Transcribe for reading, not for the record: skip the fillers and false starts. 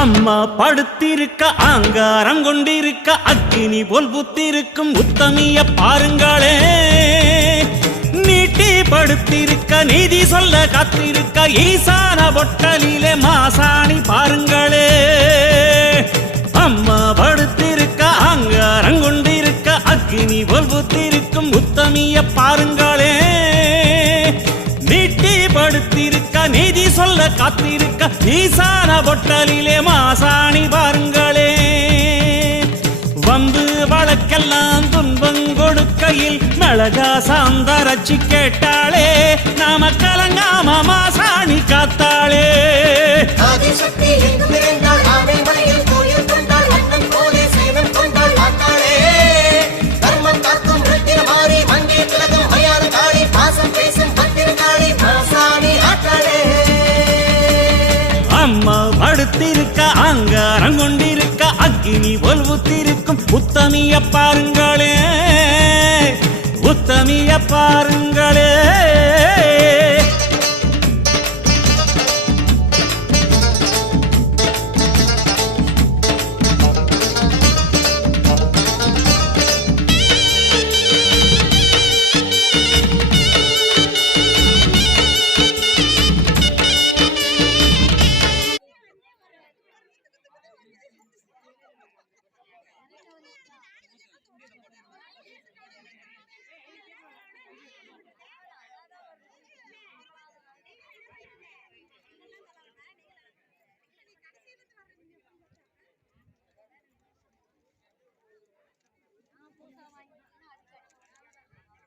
அம்மா படுத்திருக்க ஆங்காரம் கொண்டிருக்க அக்கினி போல் புத்திருக்கும் உத்தமிய பாருங்களே. நீட்டி படுத்திருக்க நீதி சொல்ல காத்திருக்க ஈசான பொட்டலிலே மாசாணி பாருங்களே. அம்மா படுத்திருக்க ஆங்காரம் கொண்டிருக்க அக்கினி போல் புத்திருக்கும் உத்தமிய பாருங்களே. நீட்டி படுத்திருக்க நீதி சொல்ல காத்திருக்க ஈசான பொட்டலிலே மாசாணி பாருங்களே. வம்பு வழக்கெல்லாம் துன்பம் கொடுக்கையில் மிளகா சாந்தரச்சி கேட்டாளே. நாம கலங்காம மாசாணி காத்தாளே. அம்மா படுத்திருக்க ஆங்காரம் கொண்டிருக்க அக்கினி போல் புத்திருக்கும் உத்தமிய பாருங்களே. உத்தமிய பாருங்களே.